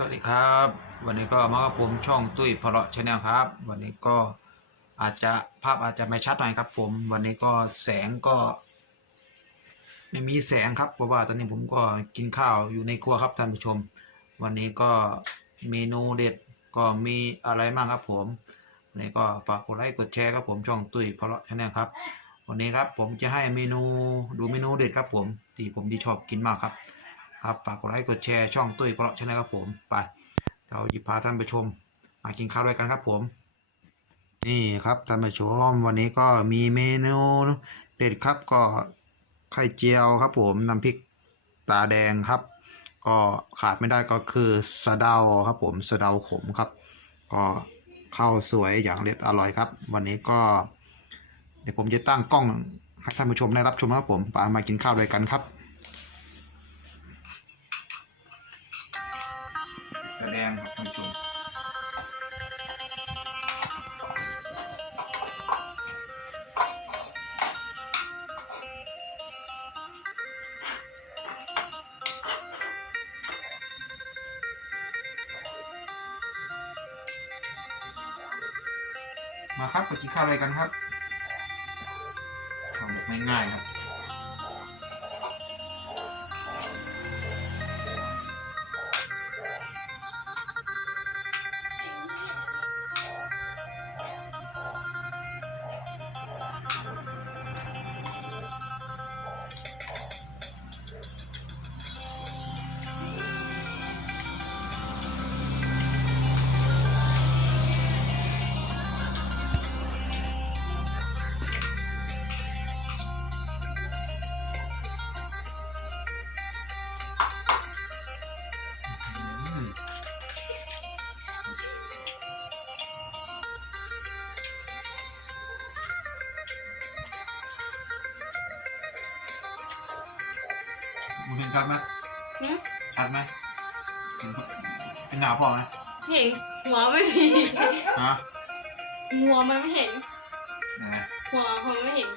สวัสดีครับ วันนี้ก็มากับผมช่องตุ้ยพละชาแนลครับ วันนี้ก็อาจจะภาพอาจจะไม่ชัดหน่อยครับผม วันนี้ก็แสงก็ ไม่มีแสงครับเพราะว่าตอนนี้ผมก็กินข้าวอยู่ในครัวครับท่านผู้ชม วันนี้ก็เมนูเด็ดก็มีอะไรบ้างครับผมวันนี้ก็ฝากกดไลค์กดแชร์ครับผมช่องตุ้ยพละชาแนลครับ วันนี้ครับผมจะให้เมนูดูเมนูเด็ดครับผมที่ผมที่ชอบกินมากครับ ครับฝากกดไลค์กดแชร์ช่องตุ้ยเพราะชนะครับผมไปเราหยิบพาท่านไปชมมากินข้าวด้วยกันครับผม นี่ครับท่านผู้ชมวันนี้ก็มีเมนูเด็ดครับก็ไข่เจียวครับผมน้ำพริกตาแดงครับ ก็ขาดไม่ได้ก็คือสะเดาครับผมสะเดาขมครับ ก็ข้าวสวยอย่างเด็ดอร่อยครับ วันนี้ก็ เดี๋ยวผมจะตั้งกล้องให้ท่านผู้ชมได้รับชมครับผมไปมากินข้าวด้วยกันครับ แดงครับท่านผู้ชมมาครับไปกินข้าวอะไรกันครับทำแบบง่ายๆครับ มึงเห็นชัดไหมหึชัดไหมเห็นเป็นหนาวพอไหมเห็นหัวไม่มีฮะหัวมันไม่เห็น ไหนหัวมันไม่เห็น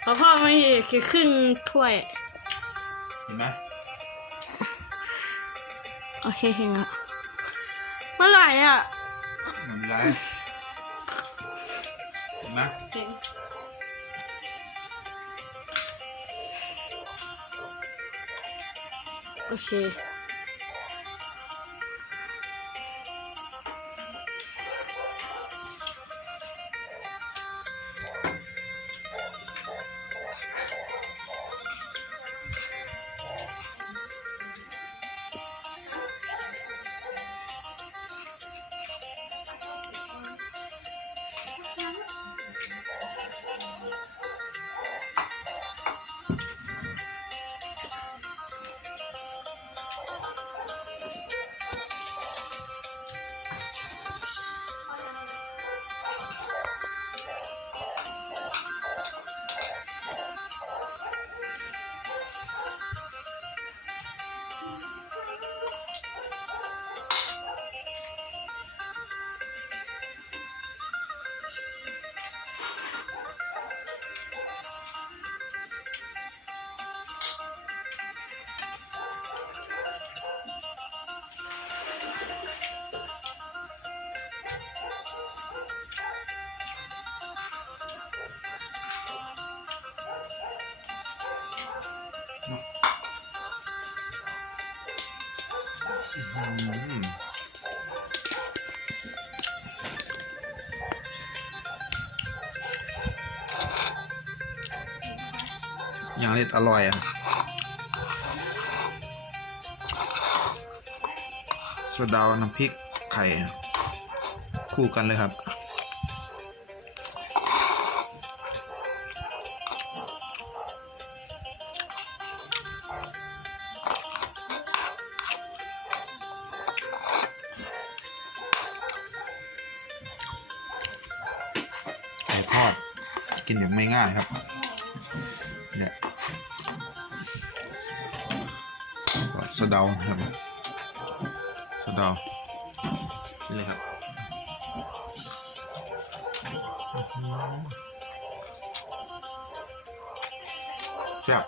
เพราะพ่อไม่เห็นคือครึ่งถ้วย เห็นไหมโอเคเห็นแล้วเมื่อไหร่อะไม่เป็นไรเห็นไหมเห็น โอเค อย่างเล็ดอร่อยอะสุดดาวน้ำพริกไข่ คู่กันเลยครับ ทอด กินอย่างไม่ง่ายครับเนี่ยสะเดาครับสะเดานี่เลยครับแซ่บ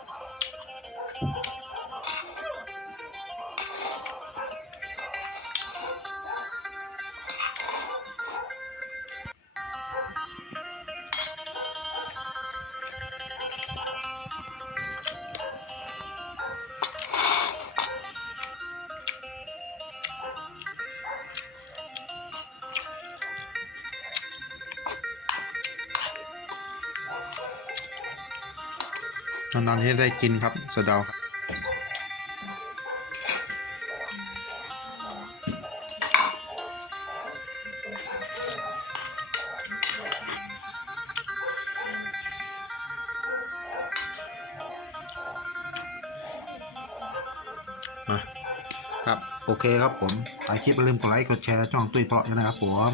นานๆที่ได้กินครับสะเดาครับมาครับ โอเคครับผมถ่ายคลิปอย่าลืมกดไลค์ กดแชร์ช่องตุ้ยเพราะด้วยนะครับผม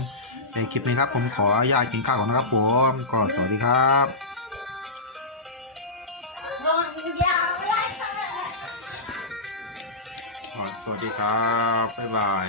ในคลิปนี้ครับผมขออนุญาตกินข้าวก่อนนะครับผม ก็สวัสดีครับ สวัสดีครับ บ๊ายบาย